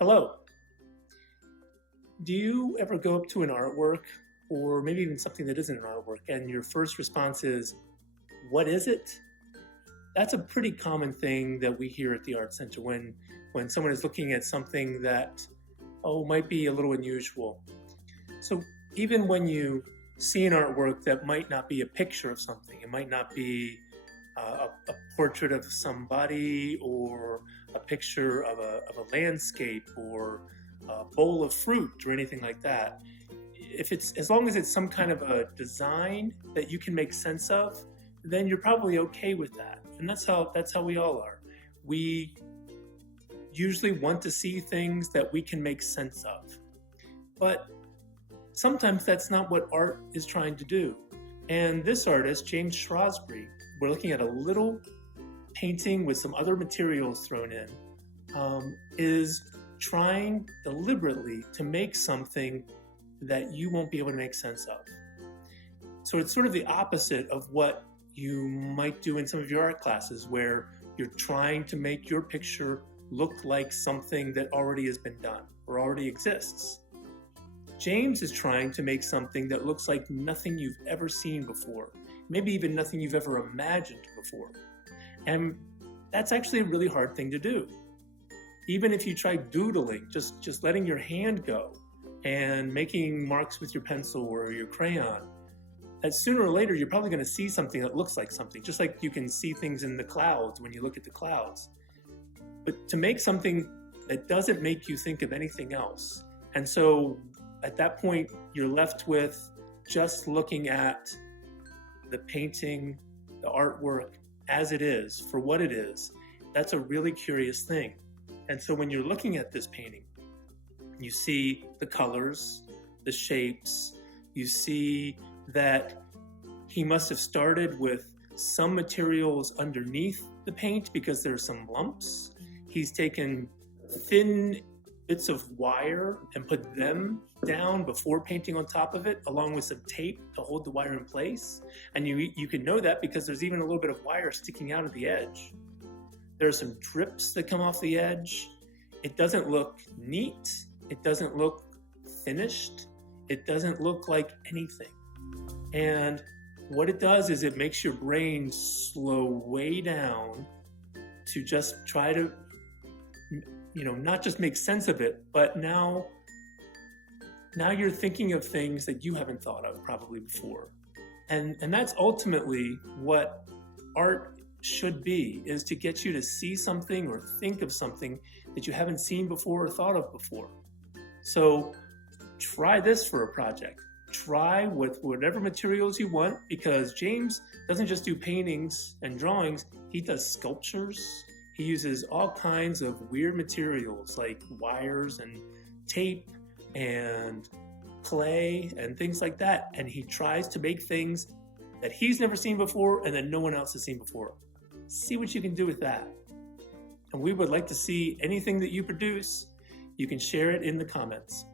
Hello. Do you ever go up to an artwork or maybe even something that isn't an artwork and your first response is, what is it? That's a pretty common thing that we hear at the Art Center when someone is looking at something that, might be a little unusual. So even when you see an artwork that might not be a picture of something, it might not be a portrait of somebody or a picture of a landscape or a bowl of fruit or anything like that. As long as it's some kind of a design that you can make sense of, then you're probably okay with that. And that's how we all are. We usually want to see things that we can make sense of. But sometimes that's not what art is trying to do. And this artist, James Shrosbree, we're looking at a little painting with some other materials thrown in, is trying deliberately to make something that you won't be able to make sense of. So it's sort of the opposite of what you might do in some of your art classes, where you're trying to make your picture look like something that already has been done or already exists. James is trying to make something that looks like nothing you've ever seen before, maybe even nothing you've ever imagined before. And that's actually a really hard thing to do. Even if you try doodling, just letting your hand go and making marks with your pencil or your crayon, that sooner or later you're probably going to see something that looks like something, just like you can see things in the clouds when you look at the clouds. But to make something that doesn't make you think of anything else. And so at that point, you're left with just looking at the painting, the artwork as it is, for what it is. That's a really curious thing. And so when you're looking at this painting, you see the colors, the shapes, you see that he must have started with some materials underneath the paint because there's some lumps. He's taken thin bits of wire and put them down before painting on top of it, along with some tape to hold the wire in place. And you can know that because there's even a little bit of wire sticking out of the edge. There are some drips that come off the edge. It doesn't look neat. It doesn't look finished. It doesn't look like anything. And what it does is it makes your brain slow way down to just try to, not just make sense of it, but now you're thinking of things that you haven't thought of probably before. And that's ultimately what art should be, is to get you to see something or think of something that you haven't seen before or thought of before. So try this for a project. Try with whatever materials you want, because James doesn't just do paintings and drawings, he does sculptures. He uses all kinds of weird materials like wires and tape and clay and things like that. And he tries to make things that he's never seen before and that no one else has seen before. See what you can do with that. And we would like to see anything that you produce. You can share it in the comments.